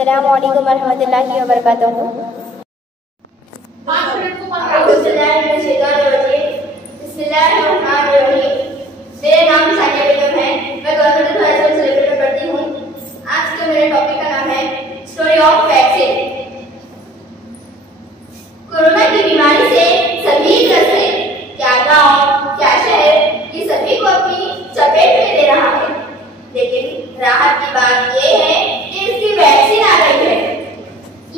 अस्सलामुअलैकुम वरहमतुल्लाहि वबरकातुहू। मेरा नाम सानिया बेगम है। मैं गवर्नमेंट हाई स्कूल सेलिब्रेट में पढ़ती हूँ। आज के मेरे टॉपिक का नाम है स्टोरी ऑफ वैक्सीन। कोरोना की बीमारी से सभी ग्रस्त हैं। क्या गांव, क्या शहर, ये सभी को अपनी चपेट में ले रहा है। लेकिन राहत की बात यह है कि इसकी वैक्सीन आ गई है।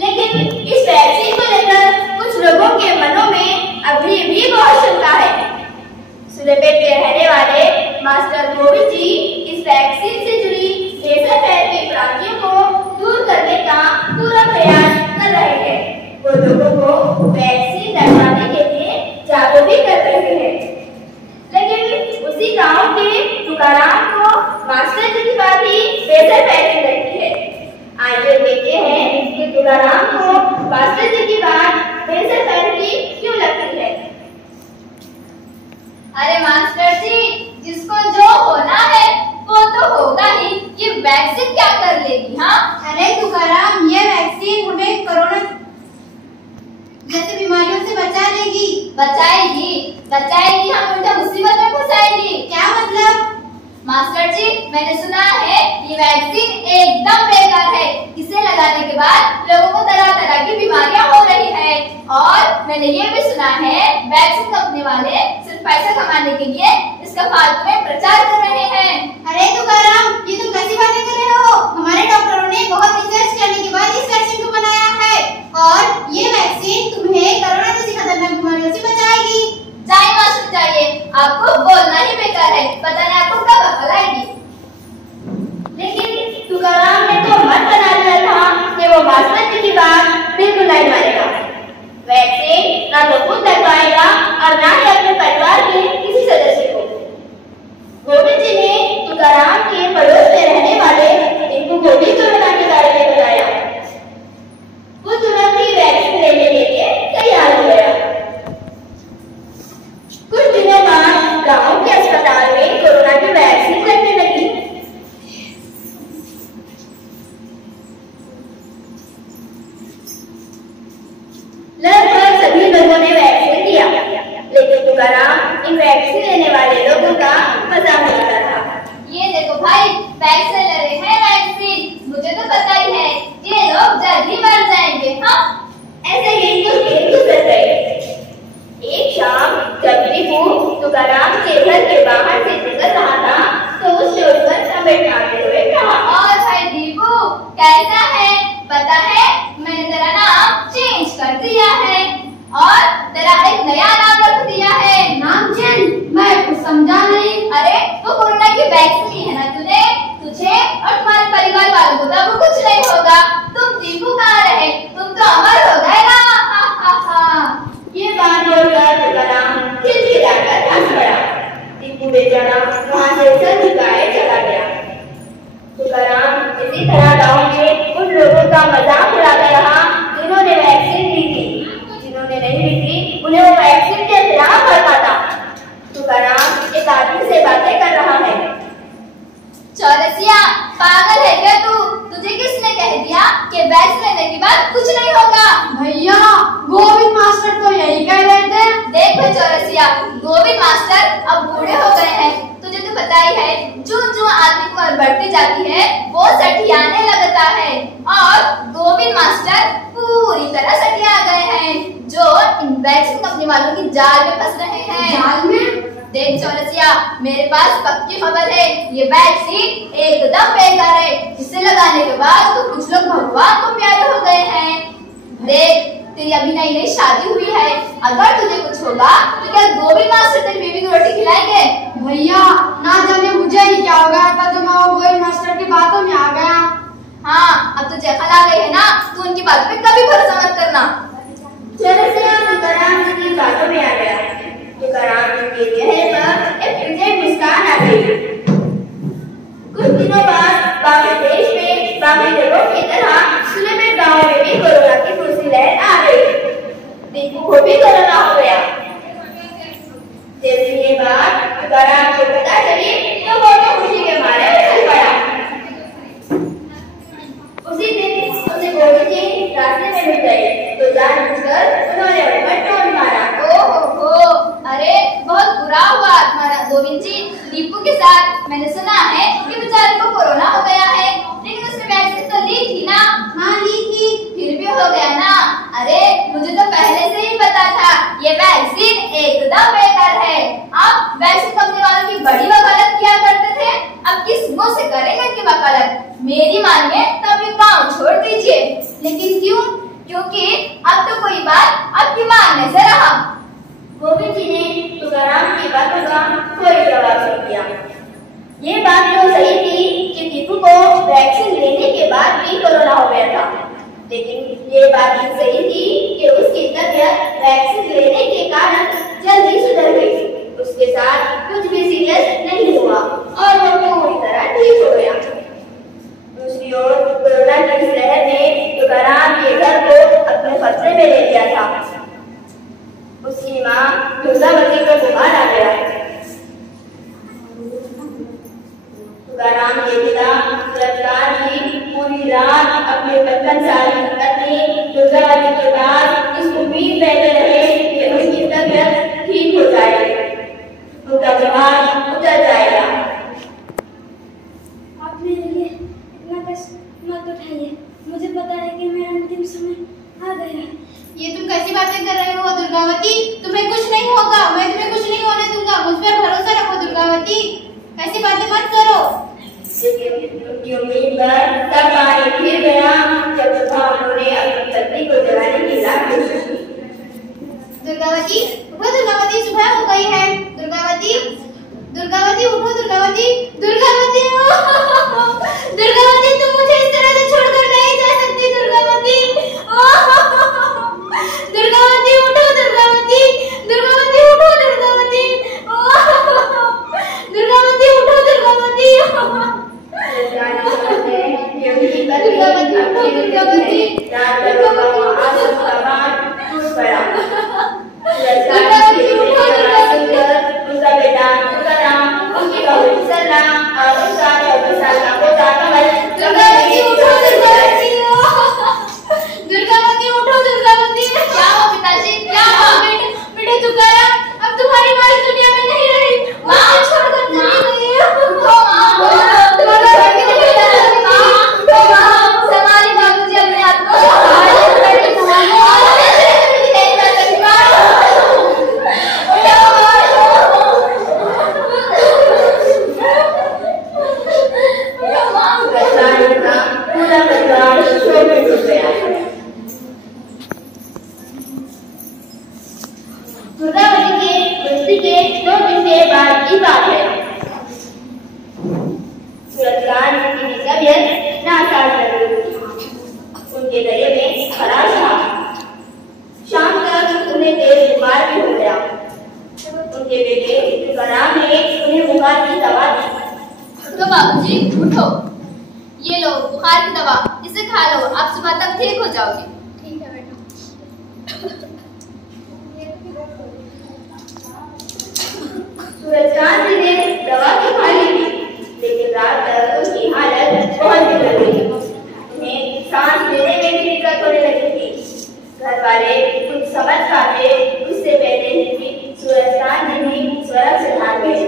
लेकिन इस वैक्सीन को लेकर कुछ लोगों के मनों में अभी भी बहुत शंका है। सुलेपेट के रहने वाले मास्टर गोविंद जी इस वैक्सीन से जुड़ी हेरफेर की भ्रांतियों को दूर करने का पूरा प्रयास कर रहे हैं। वो लोगों को वैक्सीन लगवाने के लिए जागरूक भी कर रहे हैं। लेकिन उसी गांव के तुकाराम को मास्टर जी की बात ही हेरफेर लगती है। आइए देखते हैं कि तुकाराम को मास्टर जी की बात हेरफेर की क्यों लगती है। अरे मास्टर जी, जिसको जो होना है वो तो होगा ही। ये वैक्सीन क्या कर लेगी? हाँ, अरे तुकाराम, ये वैक्सीन हमें कोरोना जैसी बीमारियों से बचा लेगी। बचाएगी हम उल्टा मुसीबत में फंसाएगी। क्या मतलब? मास्टर जी, मैंने सुना है ये वैक्सीन एकदम बेकार है। इसे लगाने के बाद लोगों को तरह तरह की बीमारियां हो रही है। और मैंने ये भी सुना है वैक्सीन कंपनी वाले सिर्फ पैसा कमाने के लिए इसका फालतू में प्रचार कर रहे हैं। अरे तुकाराम, ये तुम कैसी बातें कर रहे हो? हमारे डॉक्टरों ने बहुत रिसर्च करने के बाद इस वैक्सीन को बनाया है और ये वैक्सीन तुम्हें कोरोना जैसी खतरनाक बीमारियों से बचाएगी। जाइए मास्टर, जाइए, आपको बोलना ही बेकार है। पता नहीं आपको कब अकल आएगी। लेकिन तुकाराम ने तो मत बना लिया था कि वो मास्टर जी की बात बिल्कुल नहीं मानेगा। वैक्सीन ना तो खुद लगवाएगा और ना ही अपने परिवार के किसी सदस्य को। गोविंद जी ने तुकाराम के पड़ोस में रहने वाले टिंकू को भी कोरोना के बारे में बताया। वो तुरंत ही वैक्सीन लेने के लिए तैयार हो गया। कुछ दिनों बाद गांव के अस्पताल में कोरोना की वैक्सीन लगने लगी। लगभग सभी लोगों ने वैक्सीन लिया, लेकिन तुकाराम इन वैक्सीन लेने वाले लोगों का मजाक उड़ाता था। ये देखो भाई, वैक्सीन ले रहे हैं वैक्सीन। मुझे तो पता ही है ये लोग जल्दी मर जाएंगे। हाँ, ऐसे ही कुछ दिन गुजर गए। एक शाम जब दीपू तुकाराम के घर के बाहर से गुजर रहा था तो उस चोर पर चपेट मारते हुए कहा, और भाई दीपू, कैसा है? पता है मैंने तेरा नाम चेंज कर दिया है और तेरा एक नया नाम रख दिया है। नाम चेंज? मैं कुछ समझा नहीं। अरे वो कोरोना की वैक्सीन ली है ना तूने, तुझे और तुम्हारे परिवार वालों को तो कुछ नहीं होगा। तुम दीपू कहाँ रहे? तुम तो अमर हो गए ना। ये बात बोलकर तुकाराम खिलखिलाकर हंस पड़ा। दीपू बेचारा वहां से सर झुकाए चला गया। तुकाराम इसी तरह गांव में उन लोगों का मजाक उड़ाता रहा जिन्होंने वैक्सीन ली थी। जिन्होंने नहीं ली थी उन्हें वो वैक्सीन के खिलाफ भड़का था। तुकाराम एक आदमी से बातें कर रहा है। चौरसिया, पागल है क्या तू? तुझे किसने कह दिया कि वैक्सीन लेने के बाद कुछ नहीं होगा? भैया, गोविंद मास्टर तो यही कह रहे थे। देखो चौरसिया, गोविंद मास्टर अब बूढ़े हो गए हैं। तुझे तो पता ही है, जो आदमी की उम्र बढ़ती जाती है वो सठियाने लगता है। और गोविंद मास्टर पूरी तरह सठिया गए हैं, जो इन वैक्सीन कंपनी वालों की जाल में फंस रहे हैं। जाल में? देख चौरसिया, मेरे पास पक्की खबर है, ये वैक्सीन एकदम बेकार है। इसे लगाने के बाद तो कुछ लोग भगवान को प्यारे हो गए हैं। देख, तेरी अभी नई नई शादी हुई है, अगर तुझे कुछ होगा तो क्या गोविंद मास्टर तेरी बेबी को रोटी खिलाएंगे? भैया, ना जाने मुझे ही क्या हो गया था जो मैं वो गोविंद मास्टर की बातों में आ गया। हाँ, अब तुझे अकल आ गई है ना, तू उनकी बात पे कभी भरोसा मत करना। चौरसिया तुकाराम की बातों में आ गया। तुकाराम के चेहरे पर एक विजय मुस्कान आ गई। कुछ दिनों बाद बाकी देश में बाकी जगहों की तरह सुलेपेट गांव में भी कोरोना की दूसरी लहर आ गई। दीपू को भी कोरोना हो गया। जैसे ये बात तुकाराम को पता चली तो वो तो खुशी के मारे उछल पड़ा। उसी दिन उससे गोविंद जी रास्ते में मिल गए तो जानबूझकर उन्होंने उन पर टोन मारा। ओहो, अरे बहुत बुरा हुआ तुम्हारा गोविंद जी। दीपू के साथ मैंने सुना है कि बेचारे को कोरोना हो गया है, लेकिन उसने वैक्सीन तो ली थी ना? हाँ ली थी। फिर भी हो गया ना? अरे मुझे तो पहले से ही पता था ये वैक्सीन एकदम बेकार है। आप वैक्सीन कंपनी वालों की बड़ी वकालत किया करते थे, अब किस मुंह से करेंगे इनकी वकालत? मेरी मानिए तब ये काम छोड़ दीजिए। लेकिन क्यों? क्योंकि अब तो कोई बात आपकी मानने से रहा। गोविंद जी ने तुकाराम की बातों का कोई जवाब नहीं दिया। ये बात तो सही थी कि दीपू को वैक्सीन लेने के बाद भी कोरोना हो गया था, लेकिन ये बात भी सही थी कि उसकी तबीयत वैक्सीन लेने के कारण जल्दी सुधर गई। उसके साथ कुछ भी सीरियस नहीं हुआ और वो पूरी तरह ठीक हो गया। दूसरी ओर कोरोना की इस लहर ने तुकाराम के घर को अपने खतरे में ले लिया था। उसकी मां दुर्गावती को बुखार आ गया। तुकाराम के पिता सुरजलाल जी पूरी रात अपने 55 साल की पत्नी दुर्गावती के पास इस उम्मीद बैठे रहे कि उसकी तबीयत ठीक हो जाएगी, उनका बीमार उतर जाएगा। आप मेरे लिए इतना कष्ट मत उठाइए, मुझे पता है कि मेरा अंतिम समय आ गया। ये तुम कैसी बातें कर रहे हो दुर्गावती? तुम्हें कुछ नहीं होगा, मैं तुम्हें कुछ नहीं होने दूंगा। मुझ पर भरोसा रखो दुर्गावती, ऐसी बातें मत करो। लेकिन उनकी उम्मीद पर तब पानी फिर गया जब सुबह उन्होंने अपनी पत्नी को जगाने की लाख कोशिश की। दुर्गावती उठो, दुर्गावती सुबह हो गई है। दुर्गावती, दुर्गावती उठो, दुर्गावती, दुर्गावती दुर्गावती तुम मुझे इस तरह से छोड़कर नहीं जा सकती। दुर्गावती, दुर्गावती उठो, दुर्गावती, दुर्गावती उठो, दुर्गावती, दुर्गावती उठो, दुर्गावती, दुर्गावती उठो, दुर्गावती। क्या हो पिताजी, क्या हो? बेटे तुकाराम, अब तुम्हारी माँ इस दुनिया में नहीं रही। माँ छोड़कर चली गई। संभालिए बाबूजी अपने आप को। दुर्गावती के मृत्यु के 2 दिन के बाद की बात है। सूरजलाल की तबीयत नासाज लग रही थी, उनके गले में खराश था। शाम तक उन्हें तेज बुखार भी हो गया। उनके बेटे तुकाराम ने उन्हें बुखार की दवा दी। तो बाबूजी उठो, ये लो बुखार की दवा, इसे खा लो, आप सुबह तक ठीक हो जाओगे। ठीक है बेटा। सूरजकांत जी ने दवा की खा ली थी, लेकिन रात तक उनकी हालत बहुत बिगड़ गई। उन्हें सांस लेने में भी दिक्कत होने लगी थी। घर वाले कुछ समझ पाते उससे पहले ही सूरजकांत जी भी स्वर्ग से भाग गए।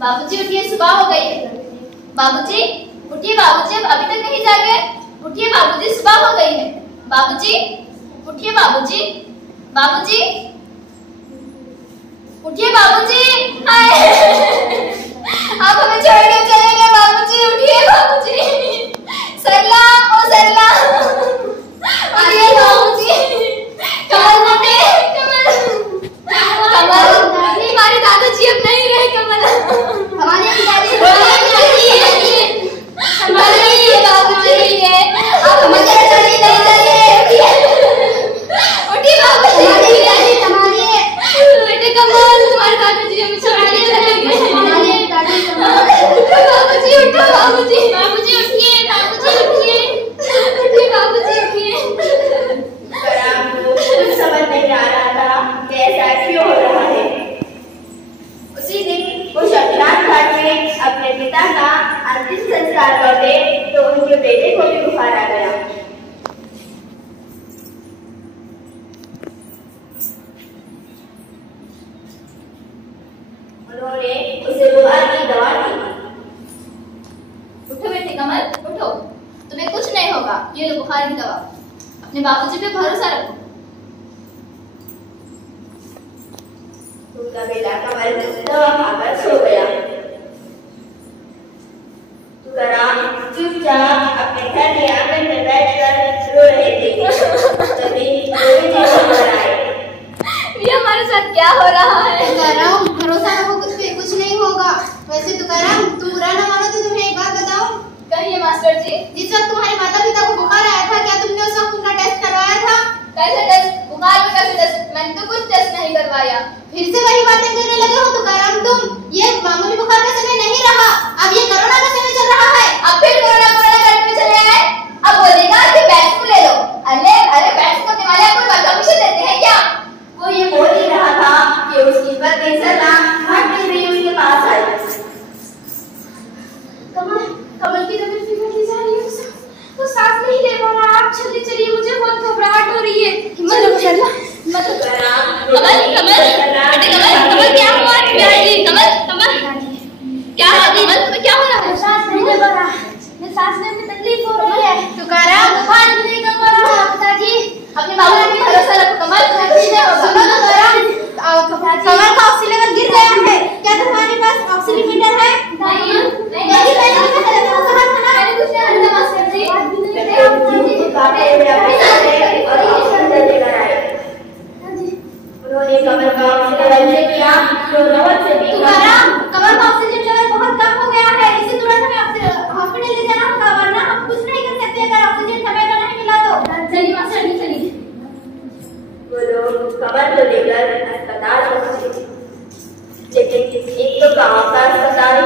बाबूजी उठिए, सुबह हो गई है। बाबूजी उठिए, बाबूजी अब अभी तक नहीं जागे। उठिए बाबूजी, सुबह हो गई है। बाबूजी उठिए, बाबूजी, बाबूजी उठिए, बाबूजी। हाय आप हमें छोड़ के चले गए। बाबूजी उठिए, बाबूजी। सरला, ओ सरला, उठिए बाबूजी। कमल बेटे, कमल, कमल, हमारे दादाजी अब नहीं रहे। कमल, हमारे पिताजी हमारे बाबूजी है, आप हमारे छोड़ के नहीं जाइए। उठिए बाबूजी, बेटे कमल, तुम्हारे दादाजी हमें छोड़ के चले गए। बाबूजी उठो, बाबूजी, बाबूजी उठिए, बाबूजी उठिए, उठिए अपने बाबूजी पे भरोसा रखो। उनका बेटा कमल दवा खाकर सो गया। तुकाराम चुपचाप अपने घर के आंगन में बैठकर रो रहे थे। तभी गोविंद जी घर आए। ये हमारे साथ क्या हो रहा है? तुकाराम भरोसा रखो, कुछ नहीं होगा। वैसे तुकाराम तुम बुरा ना मानो तो तुम्हें एक बात बताऊं। कहिए मास्टर जी। जिस वक्त तुम्हारे माता पिता को बुखार आया था, क्या तुमने उस वक्त उनका टेस्ट करवाया था? कैसे टेस्ट? बुखार में कैसे टेस्ट? मैंने तो कुछ टेस्ट नहीं करवाया। फिर से वही बातें करने लगे हो तुकाराम तुम। ये मामूली बुखार का समय नहीं रहा, अब ये कोरोना का समय चल रहा है। अब फिर कोरोना करने चले आए। अब बोलेगा कि वैक्सीन ले लो। अरे वैक्सीन करने वाले आपको परमिशन देते हैं क्या? वो ये बोल ही रहा था कि उसकी पत्नी सना भागती हुई उसके पास आई। कमल की तबीयत बिगड़ती जा रही है, वो सांस नहीं ले पा रहा। आप जल्दी चलिए, मुझे बहुत घबराहट हो रही है। कमल क्या हुआ? क्या हो रहा है? सांस नहीं ले पा रहा, सांस लेने में तकलीफ हो रही है। तुकाराम बुखार नहीं कर पा रहा पिताजी। अपने बाबू पे भरोसा रखो कमल। सुनो तुकाराम, कमल का ऑक्सीजन लेवल गिर गया है। क्या तुम्हारे पास ऑक्सीमीटर है? नहीं मैंने कुछ नहीं हल्ला मास्टर जी। उन्होंने कमल का ऑक्सीजन लेवल चेक किया तो नवल से भी तुकाराम कमल का ऑक्सीजन लेवल बहुत कम हो गया है। इसे तुरंत हमें हॉस्पिटल ले जाना होगा, वरना हम कुछ नहीं कर सकते अगर ऑक्सीजन समय पर नहीं मिला तो। चलिए मास्टर जी चलिए। वो लोग कमल को लेकर अस्पताल पहुंचे। लेकिन एक तो गांव का अस्पताल,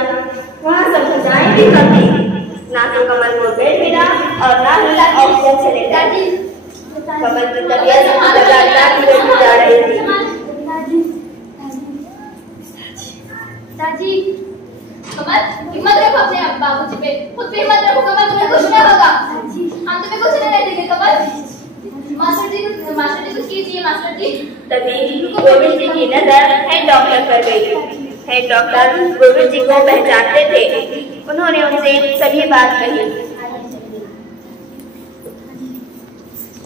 वहाँ सुविधाएं भी कम थी। ना तो कमल को बेड मिला और ना ही ऑक्सीजन सिलेंडर। कमल की तबीयत लगातार बिगड़ती जा रही थी। दादी कमल हिम्मत रखो अपने बाबूजी पे, खुद पे हिम्मत रखो कमल, तुम्हें कुछ नहीं होगा। हम तुम्हें कुछ नहीं देंगे कमल। मास्टर जी कुछ कीजिए मास्टर जी। तभी गोविंद जी की नजर हेड डॉक्टर पर गई। हेड डॉक्टर गोविंद जी को पहचानते थे। उन्होंने उनसे सभी बात कही।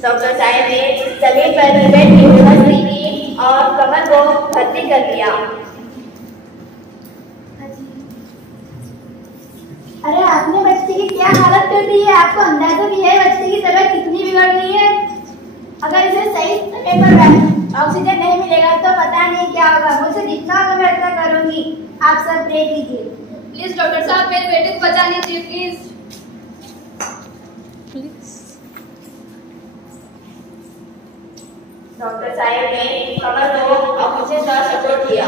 डॉक्टर साहब ने सभी पर बेड की व्यवस्था की और कमल को भर्ती कर दिया। अरे आपने बच्चे की क्या हालत कर दी है? आपको अंदाजा भी है बच्चे की तबीयत कितनी बिगड़ गई है? अगर इसे सही समय पर ऑक्सीजन नहीं मिलेगा तो पता नहीं क्या होगा। मुझे जितना होगा मैं इतना करूंगी। आप सब प्रे कीजिए। प्लीज डॉक्टर साहब मेरे बेटे को बचा लीजिए प्लीज। डॉक्टर साहब ने कमल को ऑक्सीजन का सपोर्ट दिया।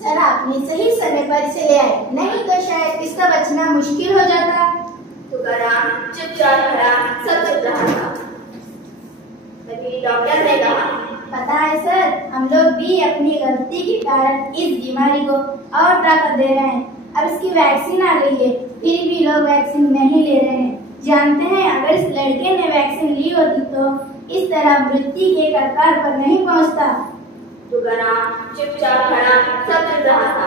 सर आपने सही समय पर इसे ले आए, नहीं तो शायद इसका बचना मुश्किल हो जाता। तुकाराम चुपचाप खड़ा सब चुप रहा था। तभी डॉक्टर ने कहा, पता है सर, हम लोग भी अपनी गलती के कारण इस बीमारी को और ताकत दे रहे हैं। अब इसकी वैक्सीन आ गई है, फिर भी लोग वैक्सीन नहीं ले रहे हैं। जानते हैं अगर इस लड़के ने वैक्सीन ली होती तो इस तरह मृत्यु के कगार पर नहीं पहुंचता। तुकाराम चुपचाप खड़ा सब चुप रहा था।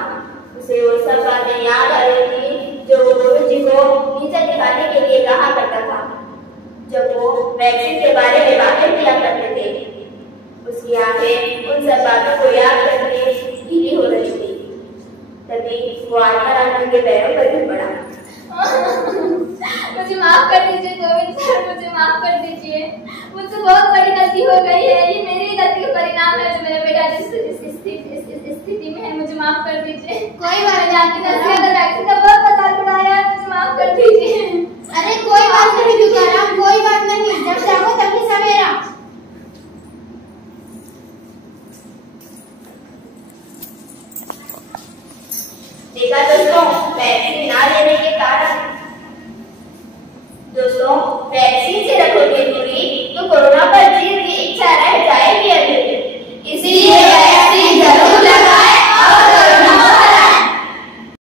उसे वो सब बातें याद आ रही थी जो वो गोविंद जी को नीचे दिखाने के लिए कहा करता था। जब वो वैक्सीन के बारे में बातें किया करते थे, उसकी आंखें उन सब बातों को याद करके गीली हो रही थी। तभी वो आत्माराम के पैरों पर गिर पड़ा। मुझे माफ कर दीजिए गोविंद सर, मुझे माफ कर दीजिए। मुझसे बहुत बड़ी गलती हो गई है। ये मेरी ही गलती का परिणाम है जो मेरा बेटा इस स्थिति में है। मुझे माफ कर दीजिए। कोई बात नहीं, जानती नहीं अगर वैक्सीन का बहुत मजाक उड़ाया है, मुझे माफ कर दीजिए। अरे कोई बात नहीं तुकाराम, कोई बात नहीं। जब चाहो तभी सवेरा। देखा दोस्तों, वैक्सीन ना लेने के कारण